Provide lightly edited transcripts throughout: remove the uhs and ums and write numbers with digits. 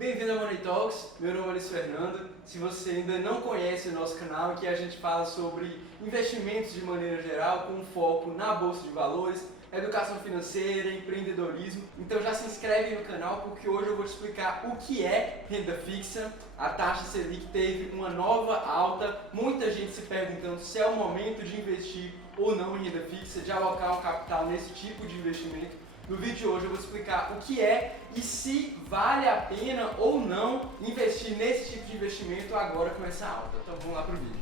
Bem-vindo ao Money Talks, meu nome é Luiz Fernando. Se você ainda não conhece o nosso canal, aqui a gente fala sobre investimentos de maneira geral, com foco na Bolsa de Valores, educação financeira, empreendedorismo. Então já se inscreve no canal porque hoje eu vou te explicar o que é renda fixa. A taxa Selic teve uma nova alta, muita gente se perguntando se é o momento de investir ou não em renda fixa, de alocar um capital nesse tipo de investimento. No vídeo de hoje eu vou te explicar o que é e se vale a pena ou não investir nesse tipo de investimento agora com essa alta. Então vamos lá para o vídeo.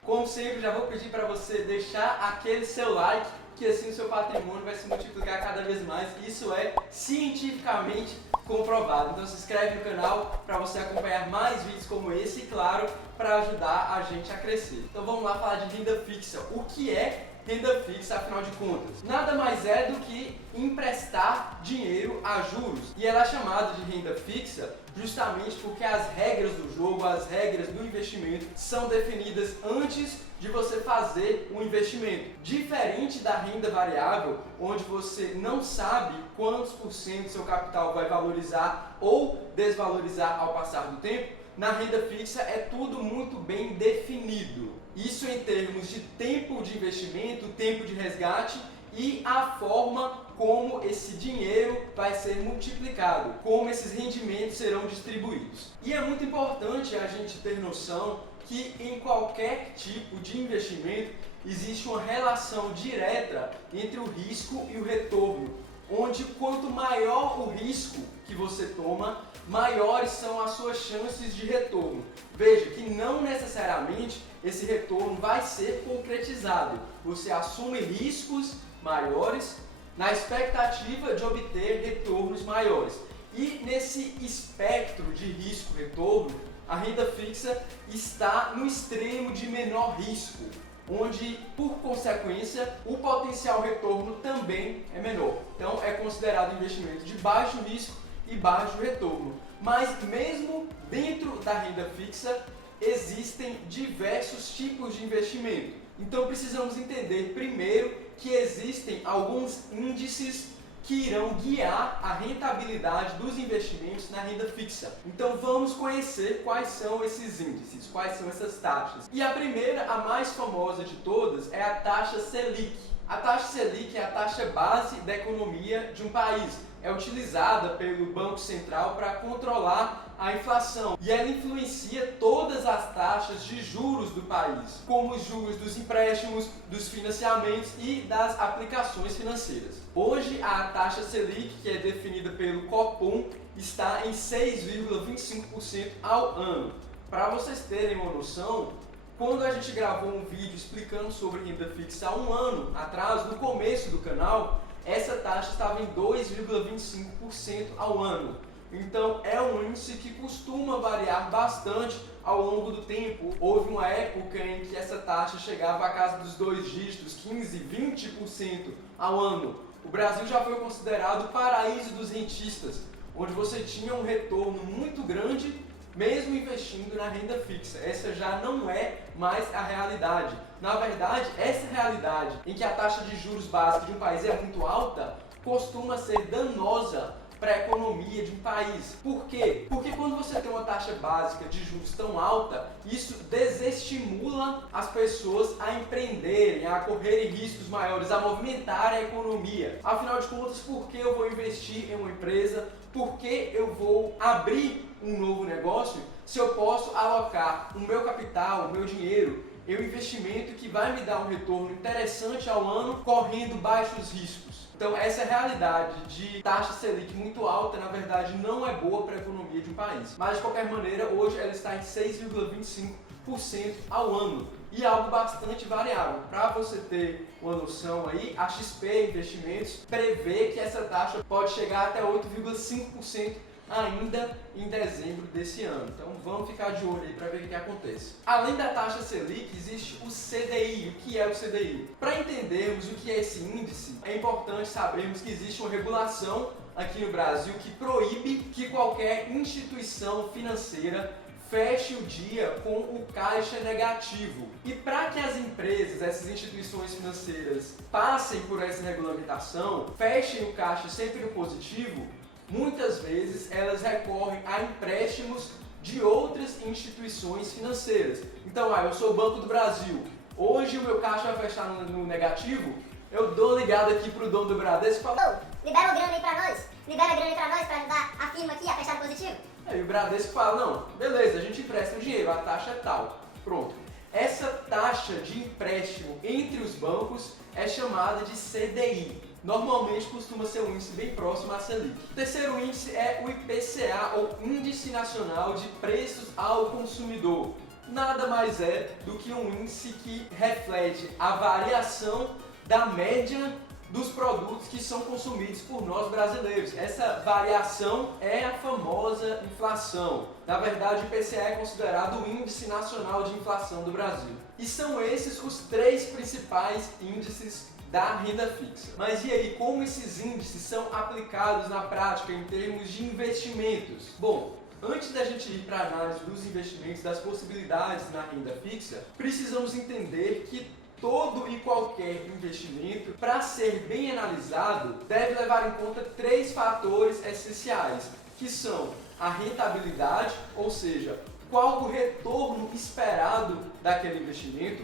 Como sempre, já vou pedir para você deixar aquele seu like, que assim o seu patrimônio vai se multiplicar cada vez mais. Isso é cientificamente comprovado. Então se inscreve no canal para você acompanhar mais vídeos como esse e, claro, para ajudar a gente a crescer. Então vamos lá falar de renda fixa. O que é renda fixa, afinal de contas? Nada mais é do que emprestar dinheiro a juros. E ela é chamada de renda fixa justamente porque as regras do jogo, as regras do investimento são definidas antes de você fazer o investimento. Diferente da renda variável, onde você não sabe quantos por cento seu capital vai valorizar ou desvalorizar ao passar do tempo, na renda fixa é tudo muito bem definido. Isso em termos de tempo de investimento, tempo de resgate e a forma como esse dinheiro vai ser multiplicado, como esses rendimentos serão distribuídos. E é muito importante a gente ter noção que em qualquer tipo de investimento existe uma relação direta entre o risco e o retorno, onde quanto maior o risco que você toma, maiores são as suas chances de retorno. Veja que não necessariamente esse retorno vai ser concretizado. Você assume riscos maiores na expectativa de obter retornos maiores. E nesse espectro de risco-retorno, a renda fixa está no extremo de menor risco, onde, por consequência, o potencial retorno também é menor. Então, é considerado investimento de baixo risco e baixo retorno. Mas, mesmo dentro da renda fixa, existem diversos tipos de investimento. Então, precisamos entender, primeiro, que existem alguns índices que irão guiar a rentabilidade dos investimentos na renda fixa. Então vamos conhecer quais são esses índices, quais são essas taxas. E a primeira, a mais famosa de todas, é a taxa Selic. A taxa Selic é a taxa base da economia de um país. É utilizada pelo Banco Central para controlar a inflação e ela influencia todas as taxas de juros do país, como os juros dos empréstimos, dos financiamentos e das aplicações financeiras. Hoje a taxa Selic, que é definida pelo Copom, está em 6,25% ao ano. Para vocês terem uma noção, quando a gente gravou um vídeo explicando sobre renda fixa há um ano atrás, no começo do canal, essa taxa estava em 2,25% ao ano. Então é um índice que costuma variar bastante ao longo do tempo. Houve uma época em que essa taxa chegava à casa dos 2 dígitos, 15%, 20% ao ano. O Brasil já foi considerado o paraíso dos rentistas, onde você tinha um retorno muito grande mesmo investindo na renda fixa. Essa já não é mais a realidade. Na verdade, essa realidade em que a taxa de juros básica de um país é muito alta, costuma ser danosa para a economia de um país. Por quê? Porque quando você tem uma taxa básica de juros tão alta, isso desestimula as pessoas a empreenderem, a correrem riscos maiores, a movimentarem a economia. Afinal de contas, por que eu vou investir em uma empresa? Por que eu vou abrir um novo negócio se eu posso alocar o meu capital, o meu dinheiro em um investimento que vai me dar um retorno interessante ao ano, correndo baixos riscos? Então essa realidade de taxa Selic muito alta, na verdade, não é boa para a economia de um país. Mas de qualquer maneira, hoje ela está em 6,25% ao ano. E algo bastante variável. Para você ter uma noção aí, a XP Investimentos prevê que essa taxa pode chegar até 8,5% ainda em dezembro desse ano. Então vamos ficar de olho aí para ver o que acontece. Além da taxa Selic, existe o CDI. O que é o CDI? Para entendermos o que é esse índice, é importante sabermos que existe uma regulação aqui no Brasil que proíbe que qualquer instituição financeira feche o dia com o caixa negativo. E para que as empresas, essas instituições financeiras, passem por essa regulamentação, fechem o caixa sempre no positivo, muitas vezes elas recorrem a empréstimos de outras instituições financeiras. Então, eu sou o Banco do Brasil, hoje o meu caixa vai fechar no negativo, eu dou ligado aqui pro dono do Bradesco e falo: libera uma grana aí pra nós, libera a grana aí pra nós pra ajudar a firma aqui a fechar no positivo. Aí o Bradesco fala: não, beleza, a gente empresta o dinheiro, a taxa é tal. Pronto. Essa taxa de empréstimo entre os bancos é chamada de CDI. Normalmente costuma ser um índice bem próximo à Selic. O terceiro índice é o IPCA, ou Índice Nacional de Preços ao Consumidor. Nada mais é do que um índice que reflete a variação da média dos produtos que são consumidos por nós brasileiros. Essa variação é a famosa inflação. Na verdade, o IPCA é considerado o Índice Nacional de Inflação do Brasil. E são esses os três principais índices da renda fixa. Mas e aí, como esses índices são aplicados na prática em termos de investimentos? Bom, antes da gente ir para a análise dos investimentos, das possibilidades na renda fixa, precisamos entender que todo e qualquer investimento, para ser bem analisado, deve levar em conta três fatores essenciais, que são a rentabilidade, ou seja, qual o retorno esperado daquele investimento,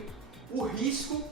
o risco,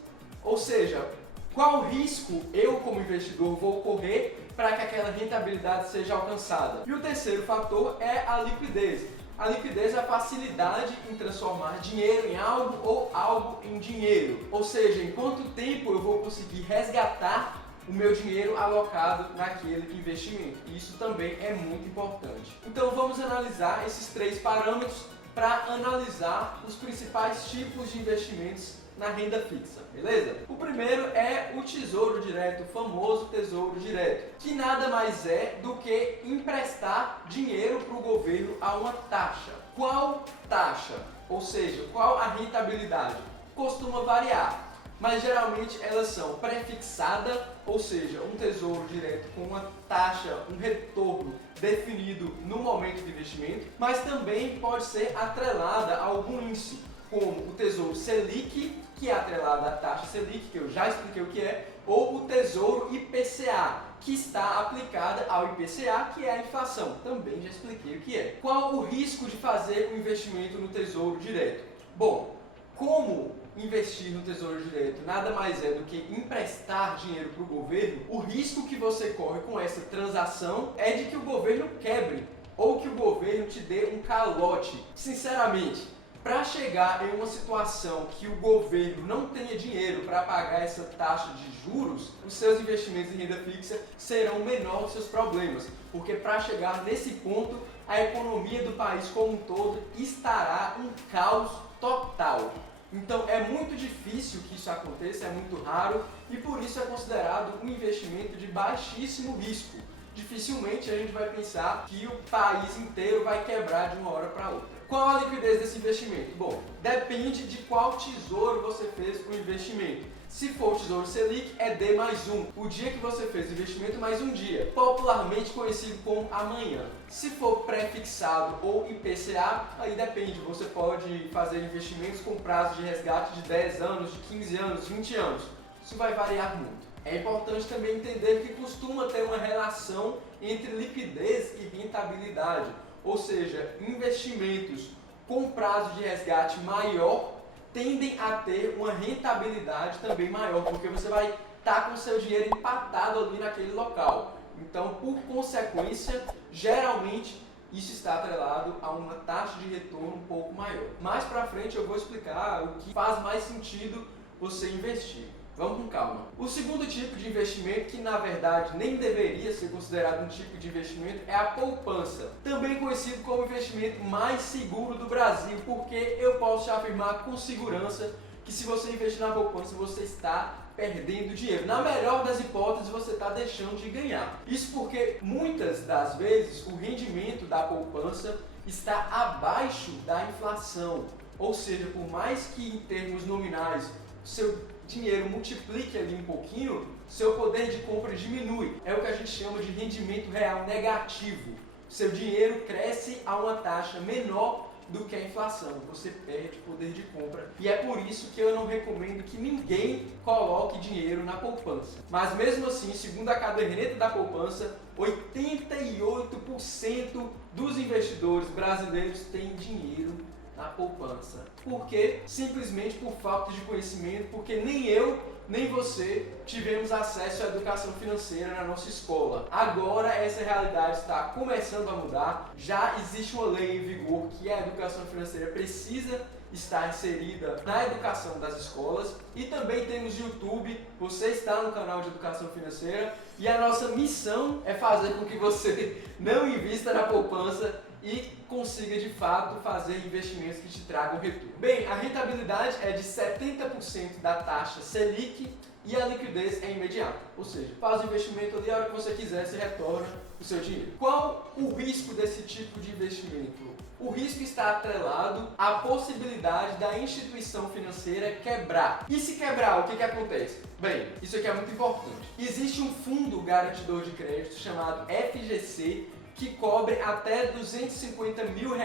ou seja, qual risco eu como investidor vou correr para que aquela rentabilidade seja alcançada. E o terceiro fator é a liquidez. A liquidez é a facilidade em transformar dinheiro em algo ou algo em dinheiro. Ou seja, em quanto tempo eu vou conseguir resgatar o meu dinheiro alocado naquele investimento. Isso também é muito importante. Então vamos analisar esses três parâmetros para analisar os principais tipos de investimentos na renda fixa, beleza? O primeiro é o Tesouro Direto, o famoso Tesouro Direto, que nada mais é do que emprestar dinheiro para o governo a uma taxa. Qual taxa? Ou seja, qual a rentabilidade? Costuma variar, mas geralmente elas são pré-fixadas, ou seja, um tesouro direto com uma taxa, um retorno definido no momento de investimento, mas também pode ser atrelada a algum índice, como o Tesouro Selic, que é atrelado à taxa Selic, que eu já expliquei o que é, ou o Tesouro IPCA, que está aplicada ao IPCA, que é a inflação. Também já expliquei o que é. Qual o risco de fazer um investimento no Tesouro Direto? Bom, como investir no Tesouro Direto nada mais é do que emprestar dinheiro para o governo, o risco que você corre com essa transação é de que o governo quebre, ou que o governo te dê um calote. Sinceramente, para chegar em uma situação que o governo não tenha dinheiro para pagar essa taxa de juros, os seus investimentos em renda fixa serão o menor dos seus problemas, porque para chegar nesse ponto, a economia do país como um todo estará um caos total. Então é muito difícil que isso aconteça, é muito raro e por isso é considerado um investimento de baixíssimo risco. Dificilmente a gente vai pensar que o país inteiro vai quebrar de uma hora para outra. Qual a liquidez desse investimento? Bom, depende de qual tesouro você fez o investimento. Se for o Tesouro Selic, é D mais 1. O dia que você fez o investimento mais um dia, popularmente conhecido como amanhã. Se for pré-fixado ou IPCA, aí depende. Você pode fazer investimentos com prazo de resgate de 10 anos, de 15 anos, 20 anos. Isso vai variar muito. É importante também entender que costuma ter uma relação entre liquidez e rentabilidade. Ou seja, investimentos com prazo de resgate maior tendem a ter uma rentabilidade também maior, porque você vai estar com o seu dinheiro empatado ali naquele local. Então, por consequência, geralmente isso está atrelado a uma taxa de retorno um pouco maior. Mais para frente eu vou explicar o que faz mais sentido você investir. Vamos com calma. O segundo tipo de investimento, que na verdade nem deveria ser considerado um tipo de investimento, é a poupança. Também conhecido como o investimento mais seguro do Brasil, porque eu posso te afirmar com segurança que se você investir na poupança, você está perdendo dinheiro. Na melhor das hipóteses, você está deixando de ganhar. Isso porque muitas das vezes o rendimento da poupança está abaixo da inflação. Ou seja, por mais que em termos nominais seu dinheiro multiplique ali um pouquinho, seu poder de compra diminui. É o que a gente chama de rendimento real negativo. Seu dinheiro cresce a uma taxa menor do que a inflação, você perde poder de compra. E é por isso que eu não recomendo que ninguém coloque dinheiro na poupança. Mas mesmo assim, segundo a caderneta da poupança, 88% dos investidores brasileiros têm dinheiro na poupança. Por quê? Simplesmente por falta de conhecimento, porque nem eu, nem você tivemos acesso à educação financeira na nossa escola. Agora essa realidade está começando a mudar, já existe uma lei em vigor que a educação financeira precisa estar inserida na educação das escolas, e também temos YouTube, você está no canal de educação financeira, e a nossa missão é fazer com que você não invista na poupança e consiga de fato fazer investimentos que te tragam retorno. Bem, a rentabilidade é de 70% da taxa Selic e a liquidez é imediata, ou seja, faz o investimento ali, a hora que você quiser, você retorna o seu dinheiro. Qual o risco desse tipo de investimento? O risco está atrelado à possibilidade da instituição financeira quebrar. E se quebrar, o que acontece? Bem, isso aqui é muito importante. Existe um fundo garantidor de crédito chamado FGC, que cobre até R$250 mil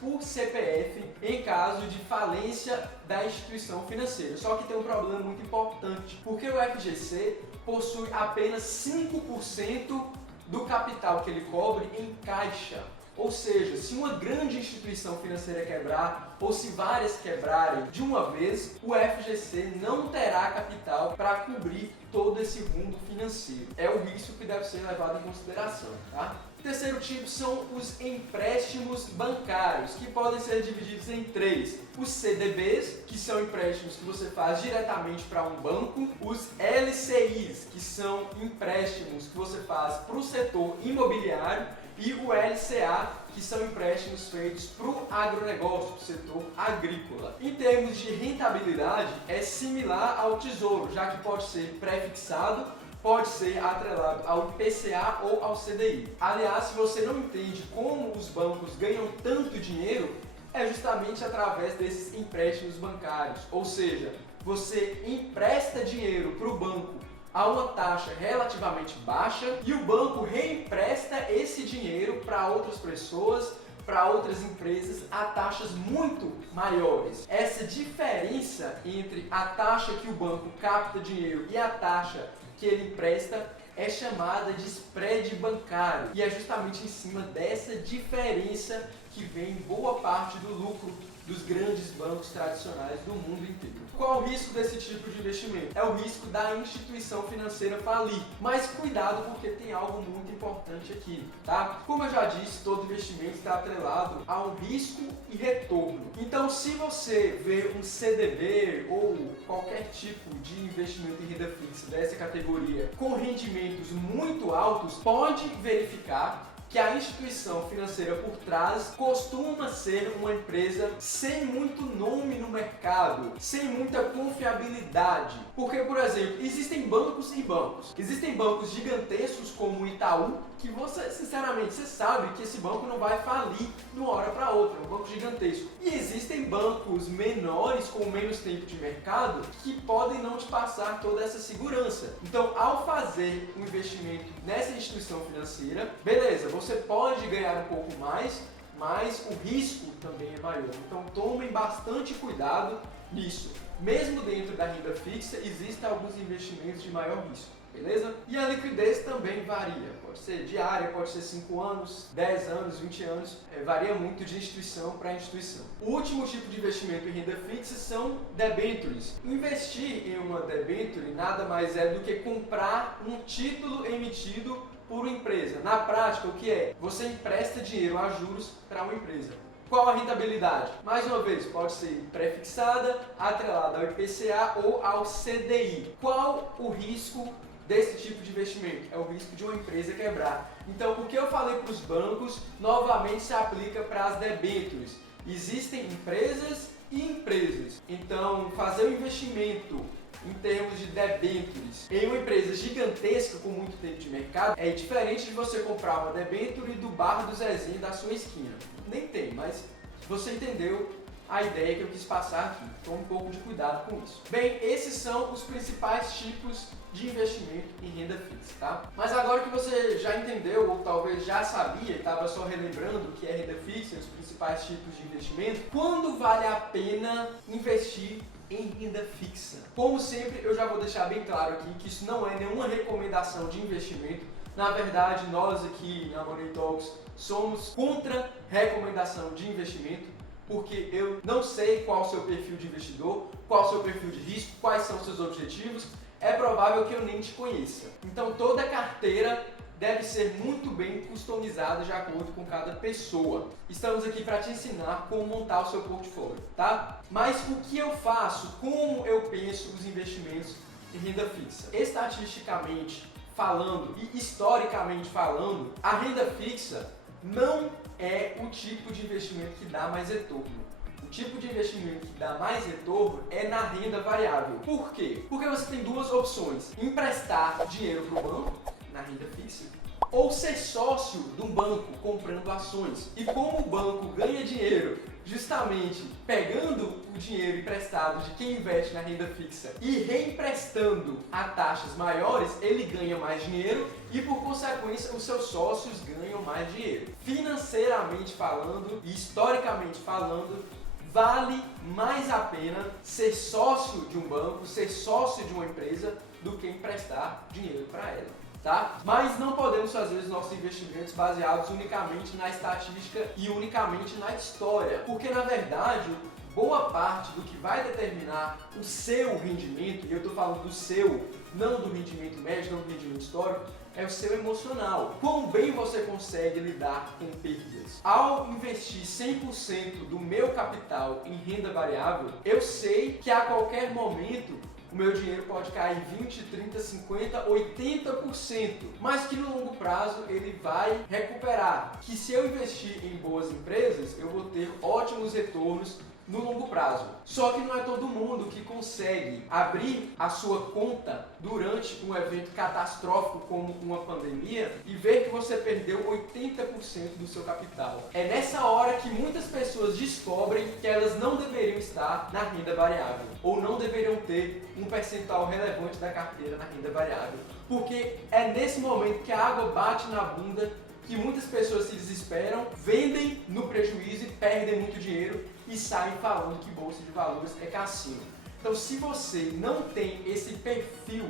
por CPF em caso de falência da instituição financeira. Só que tem um problema muito importante, porque o FGC possui apenas 5% do capital que ele cobre em caixa. Ou seja, se uma grande instituição financeira quebrar, ou se várias quebrarem de uma vez, o FGC não terá capital para cobrir todo esse mundo financeiro. É o risco que deve ser levado em consideração, tá? O terceiro tipo são os empréstimos bancários, que podem ser divididos em três. Os CDBs, que são empréstimos que você faz diretamente para um banco. Os LCIs, que são empréstimos que você faz para o setor imobiliário. E o LCA, que são empréstimos feitos para o agronegócio, para o setor agrícola. Em termos de rentabilidade, é similar ao tesouro, já que pode ser pré-fixado, pode ser atrelado ao IPCA ou ao CDI. Aliás, se você não entende como os bancos ganham tanto dinheiro, é justamente através desses empréstimos bancários. Ou seja, você empresta dinheiro para o banco a uma taxa relativamente baixa e o banco reempresta esse dinheiro para outras pessoas, para outras empresas a taxas muito maiores. Essa diferença entre a taxa que o banco capta dinheiro e a taxa que ele empresta é chamada de spread bancário, e é justamente em cima dessa diferença que vem boa parte do lucro dos grandes bancos tradicionais do mundo inteiro. Qual o risco desse tipo de investimento? É o risco da instituição financeira falir. Mas cuidado, porque tem algo muito importante aqui, tá? Como eu já disse, todo investimento está atrelado a um risco e retorno. Então, se você vê um CDB ou qualquer tipo de investimento em renda fixa dessa categoria com rendimentos muito altos, pode verificar que a instituição financeira por trás costuma ser uma empresa sem muito nome no mercado, sem muita confiabilidade. Porque, por exemplo, existem bancos e bancos. Existem bancos gigantescos como o Itaú, que você, sinceramente, você sabe que esse banco não vai falir de uma hora para outra, é um banco gigantesco. E existem bancos menores, com menos tempo de mercado, que podem não te passar toda essa segurança. Então, ao fazer um investimento nessa instituição financeira, beleza, você pode ganhar um pouco mais, mas o risco também é maior. Então tomem bastante cuidado nisso. Mesmo dentro da renda fixa, existem alguns investimentos de maior risco, beleza? E a liquidez também varia. Pode ser diária, pode ser 5 anos, 10 anos, 20 anos. Varia muito de instituição para instituição. O último tipo de investimento em renda fixa são debêntures. Investir em uma debenture nada mais é do que comprar um título emitido por uma empresa. Na prática, o que é? Você empresta dinheiro a juros para uma empresa. Qual a rentabilidade? Mais uma vez, pode ser pré-fixada, atrelada ao IPCA ou ao CDI. Qual o risco desse tipo de investimento? É o risco de uma empresa quebrar. Então, o que eu falei para os bancos, novamente se aplica para as debêntures. Existem empresas e empresas. Então, fazer um investimento em termos de debêntures em uma empresa gigantesca com muito tempo de mercado é diferente de você comprar uma debênture do bar do Zezinho da sua esquina. Nem tem, mas você entendeu a ideia que eu quis passar aqui. Tome um pouco de cuidado com isso. Bem, esses são os principais tipos de investimento em renda fixa, tá? Mas agora que você já entendeu, ou talvez já sabia, e estava só relembrando o que é renda fixa e os principais tipos de investimento, quando vale a pena investir em renda fixa? Como sempre, eu já vou deixar bem claro aqui que isso não é nenhuma recomendação de investimento. Na verdade, nós aqui na Money Talks somos contra recomendação de investimento, porque eu não sei qual é o seu perfil de investidor, qual é o seu perfil de risco, quais são os seus objetivos. É provável que eu nem te conheça. Então toda carteira deve ser muito bem customizada de acordo com cada pessoa. Estamos aqui para te ensinar como montar o seu portfólio, tá? Mas o que eu faço, como eu penso os investimentos em renda fixa? Estatisticamente falando e historicamente falando, a renda fixa não é o tipo de investimento que dá mais retorno. O tipo de investimento que dá mais retorno é na renda variável. Por quê? Porque você tem duas opções: emprestar dinheiro para o banco, na renda fixa, ou ser sócio de um banco comprando ações. E como o banco ganha dinheiro justamente pegando o dinheiro emprestado de quem investe na renda fixa e reemprestando a taxas maiores, ele ganha mais dinheiro e, por consequência, os seus sócios ganham mais dinheiro. Financeiramente falando e historicamente falando, vale mais a pena ser sócio de um banco, ser sócio de uma empresa, do que emprestar dinheiro para ela. Tá? Mas não podemos fazer os nossos investimentos baseados unicamente na estatística e unicamente na história, porque na verdade boa parte do que vai determinar o seu rendimento, e eu estou falando do seu, não do rendimento médio, não do rendimento histórico, é o seu emocional. Quão bem você consegue lidar com perdas. Ao investir 100% do meu capital em renda variável, eu sei que a qualquer momento o meu dinheiro pode cair 20, 30, 50, 80%, mas que no longo prazo ele vai recuperar. Que se eu investir em boas empresas, eu vou ter ótimos retornos no longo prazo. Só que não é todo mundo que consegue abrir a sua conta durante um evento catastrófico como uma pandemia e ver que você perdeu 80% do seu capital. É nessa hora que muitas pessoas descobrem que elas não deveriam estar na renda variável ou não deveriam ter um percentual relevante da carteira na renda variável. Porque é nesse momento que a água bate na bunda que muitas pessoas se desesperam, vendem no prejuízo e perdem muito dinheiro e saem falando que bolsa de valores é cassino. Então, se você não tem esse perfil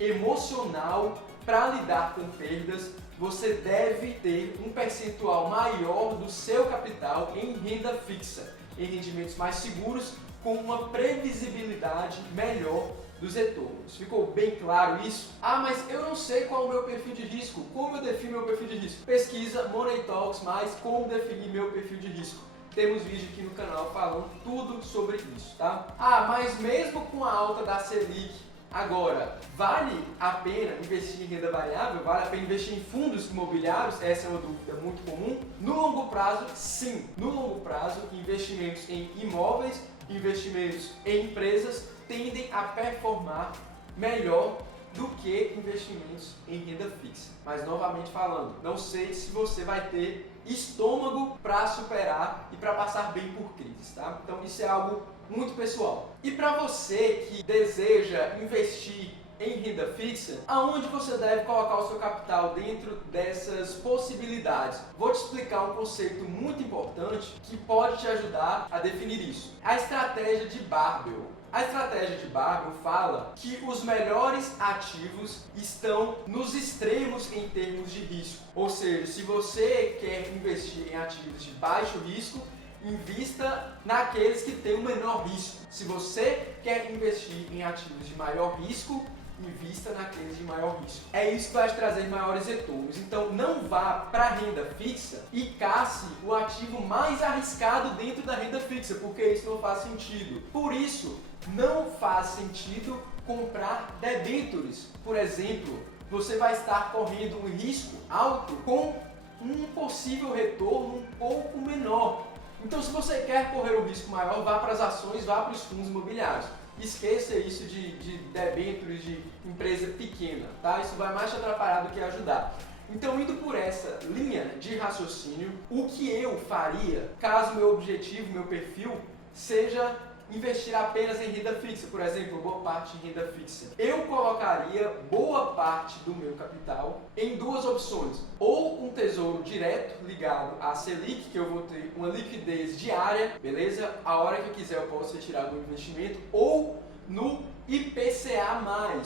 emocional para lidar com perdas, você deve ter um percentual maior do seu capital em renda fixa, em rendimentos mais seguros, com uma previsibilidade melhor dos retornos. Ficou bem claro isso? Ah, mas eu não sei qual é o meu perfil de risco. Como eu defino meu perfil de risco? Pesquisa Money Talks mais como definir meu perfil de risco. Temos vídeo aqui no canal falando tudo sobre isso, tá? Ah, mas mesmo com a alta da Selic, agora, vale a pena investir em renda variável? Vale a pena investir em fundos imobiliários? Essa é uma dúvida muito comum. No longo prazo, sim. No longo prazo, investimentos em imóveis, investimentos em empresas tendem a performar melhor do que investimentos em renda fixa. Mas novamente falando, não sei se você vai ter estômago para superar e para passar bem por crises, tá? Então isso é algo muito pessoal. E para você que deseja investir em renda fixa, aonde você deve colocar o seu capital dentro dessas possibilidades? Vou te explicar um conceito muito importante que pode te ajudar a definir isso. A estratégia de Barbell. A estratégia de Barbell fala que os melhores ativos estão nos extremos em termos de risco. Ou seja, se você quer investir em ativos de baixo risco, invista naqueles que têm o menor risco. Se você quer investir em ativos de maior risco, invista naqueles de maior risco. É isso que vai te trazer maiores retornos. Então não vá para a renda fixa e casse o ativo mais arriscado dentro da renda fixa, porque isso não faz sentido. Por isso, não faz sentido comprar debêntures. Por exemplo, você vai estar correndo um risco alto com um possível retorno um pouco menor. Então, se você quer correr um risco maior, vá para as ações, vá para os fundos imobiliários. Esqueça isso de debêntures de empresa pequena, tá? Isso vai mais te atrapalhar do que ajudar. Então, indo por essa linha de raciocínio, o que eu faria, caso meu objetivo, meu perfil, seja investir apenas em renda fixa, por exemplo, boa parte em renda fixa. Eu colocaria boa parte do meu capital em duas opções: ou um tesouro direto ligado à Selic, que eu vou ter uma liquidez diária, beleza? A hora que eu quiser eu posso retirar do investimento, ou no IPCA+,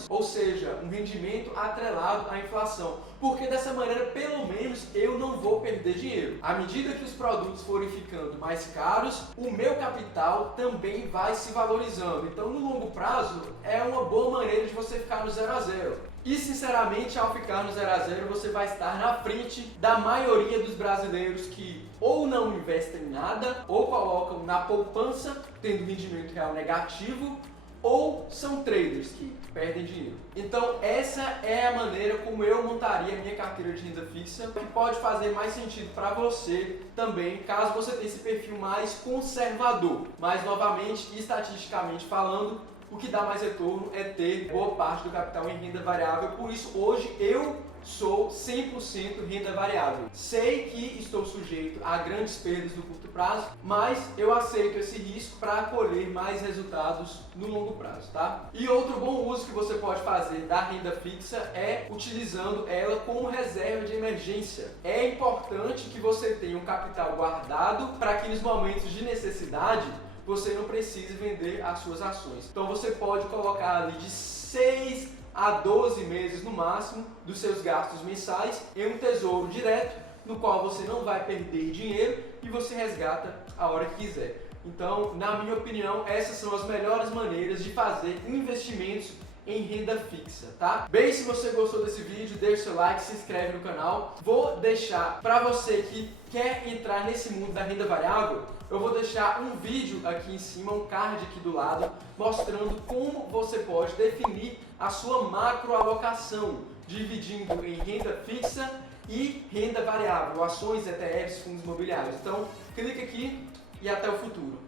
ou seja, um rendimento atrelado à inflação, porque dessa maneira pelo menos eu não vou perder dinheiro. À medida que os produtos forem ficando mais caros, o meu capital também vai se valorizando. Então, no longo prazo, é uma boa maneira de você ficar no 0 a 0. E sinceramente, ao ficar no 0 a 0, você vai estar na frente da maioria dos brasileiros que ou não investem em nada, ou colocam na poupança, tendo rendimento real negativo, ou são traders que perdem dinheiro. Então essa é a maneira como eu montaria a minha carteira de renda fixa, que pode fazer mais sentido para você também, caso você tenha esse perfil mais conservador. Mas novamente, estatisticamente falando, o que dá mais retorno é ter boa parte do capital em renda variável. Por isso hoje eu sou 100% renda variável. Sei que estou sujeito a grandes perdas no curto prazo, mas eu aceito esse risco para colher mais resultados no longo prazo, tá? E outro bom uso que você pode fazer da renda fixa é utilizando ela como reserva de emergência. É importante que você tenha um capital guardado para que nos momentos de necessidade você não precise vender as suas ações. Então você pode colocar ali de 6 a 12 meses no máximo dos seus gastos mensais em um tesouro direto, no qual você não vai perder dinheiro e você resgata a hora que quiser. Então, na minha opinião, essas são as melhores maneiras de fazer investimentos em renda fixa, tá? Bem, se você gostou desse vídeo, deixa seu like, se inscreve no canal. Vou deixar para você que quer entrar nesse mundo da renda variável, eu vou deixar um vídeo aqui em cima, um card aqui do lado, mostrando como você pode definir a sua macroalocação, dividindo em renda fixa e renda variável, ações, ETFs, fundos imobiliários. Então, clica aqui e até o futuro.